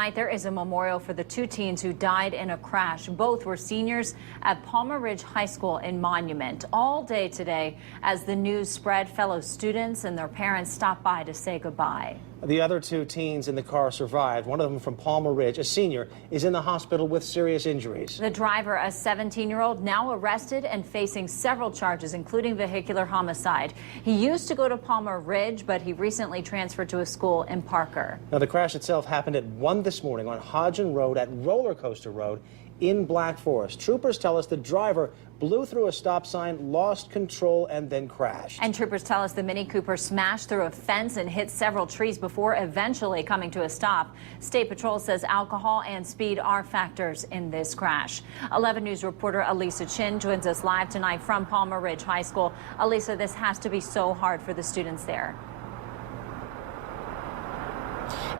Tonight, there is a memorial for the two teens who died in a crash. Both were seniors at Palmer Ridge High School in Monument. All day today, as the news spread, fellow students and their parents stopped by to say goodbye. The other two teens in the car survived. One of them from Palmer Ridge, a senior, is in the hospital with serious injuries. The driver, a 17-year-old, now arrested and facing several charges, including vehicular homicide. He used to go to Palmer Ridge, but he recently transferred to a school in Parker. Now, the crash itself happened at 1 this morning on Hodgen Road at Roller Coaster Road in Black Forest. Troopers tell us the driver blew through a stop sign, lost control, and then crashed. And troopers tell us the Mini Cooper smashed through a fence and hit several trees before eventually coming to a stop. State Patrol says alcohol and speed are factors in this crash. 11 News reporter Elisa Chin joins us live tonight from Palmer Ridge High School. Elisa, this has to be so hard for the students there.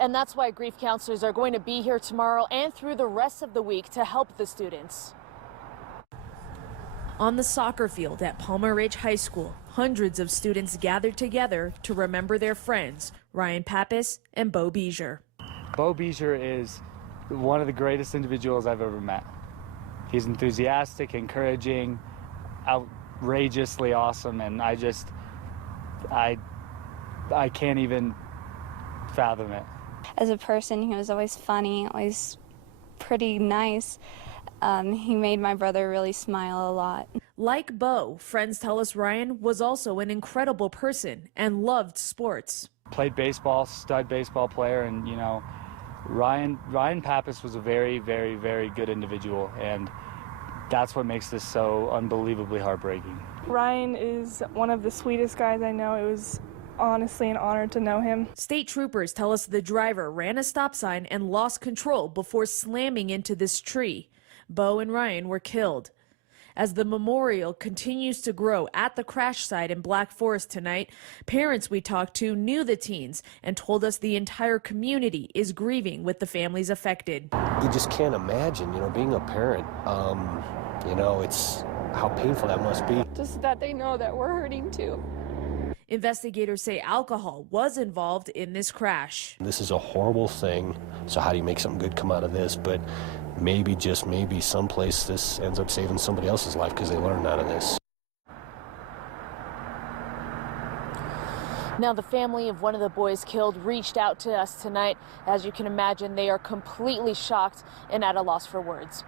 And that's why grief counselors are going to be here tomorrow and through the rest of the week to help the students. On the soccer field at Palmer Ridge High School, hundreds of students gathered together to remember their friends, Ryan Pappas and Beau Begier. Beau Begier is one of the greatest individuals I've ever met. He's enthusiastic, encouraging, outrageously awesome, and I can't even fathom it. As a person, he was always funny, always pretty nice. He made my brother really smile a lot. Like Beau, friends tell us Ryan was also an incredible person and loved sports. Played baseball, stud baseball player, and you know, Ryan Pappas was a very, very, very good individual, and that's what makes this so unbelievably heartbreaking. Ryan is one of the sweetest guys I know. It was honestly an honor to know him. State troopers tell us the driver ran a stop sign and lost control before slamming into this tree. Beau and Ryan were killed. As the memorial continues to grow at the crash site in Black Forest tonight, parents we talked to knew the teens and told us the entire community is grieving with the families affected. You just can't imagine, being a parent. It's how painful that must be. Just that they know that we're hurting too. Investigators say alcohol was involved in this crash. This is a horrible thing, so how do you make something good come out of this? But maybe, just maybe, someplace this ends up saving somebody else's life because they learned out of this. Now, the family of one of the boys killed reached out to us tonight. As you can imagine, they are completely shocked and at a loss for words.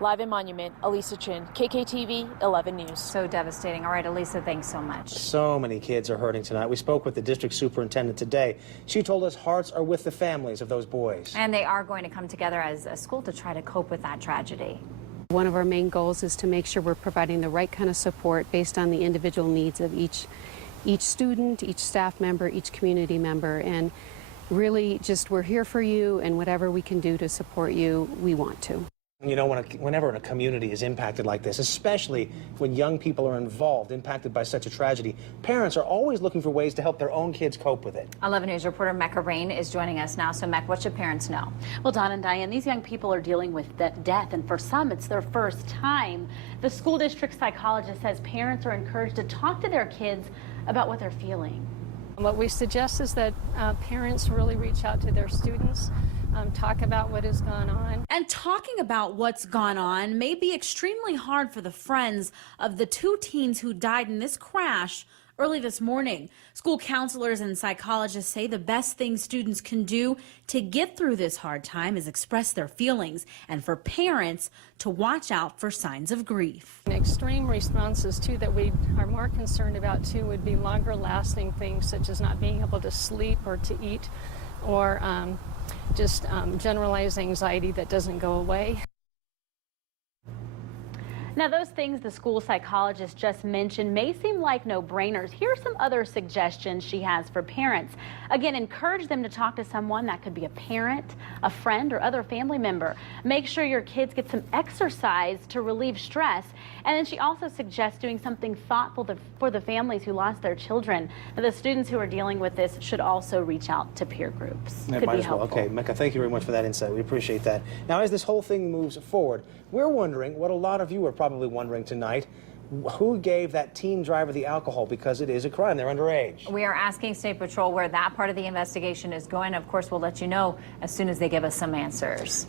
Live in Monument, Elisa Chin, KKTV 11 News. So devastating. All right, Elisa, thanks so much. So many kids are hurting tonight. We spoke with the district superintendent today. She told us hearts are with the families of those boys. And they are going to come together as a school to try to cope with that tragedy. One of our main goals is to make sure we're providing the right kind of support based on the individual needs of each student, each staff member, each community member, and really just we're here for you, and whatever we can do to support you, we want to. Whenever a community is impacted like this, especially when young people are involved, impacted by such a tragedy, parents are always looking for ways to help their own kids cope with it. 11 News reporter Mecca Rain is joining us now. So, Mecca, what should parents know? Well, Don and Diane, these young people are dealing with death, and for some, it's their first time. The school district psychologist says parents are encouraged to talk to their kids about what they're feeling. What we suggest is that parents really reach out to their students, talk about what has gone on. And talking about what's gone on may be extremely hard for the friends of the two teens who died in this crash early this morning. School counselors and psychologists say the best thing students can do to get through this hard time is express their feelings, and for parents to watch out for signs of grief. Extreme responses too that we are more concerned about too would be longer lasting things such as not being able to sleep or to eat, or just generalized anxiety that doesn't go away. Now, those things the school psychologist just mentioned may seem like no-brainers. Here are some other suggestions she has for parents. Again, encourage them to talk to someone. That could be a parent, a friend, or other family member. Make sure your kids get some exercise to relieve stress. And then she also suggests doing something thoughtful for the families who lost their children. Now, the students who are dealing with this should also reach out to peer groups. Could be helpful. Okay, Mecca, thank you very much for that insight. We appreciate that. Now, as this whole thing moves forward, we're wondering what a lot of you are probably wondering tonight. who gave that teen driver the alcohol, because it is a crime. They're underage. We are asking State Patrol where that part of the investigation is going. Of course, we'll let you know as soon as they give us some answers.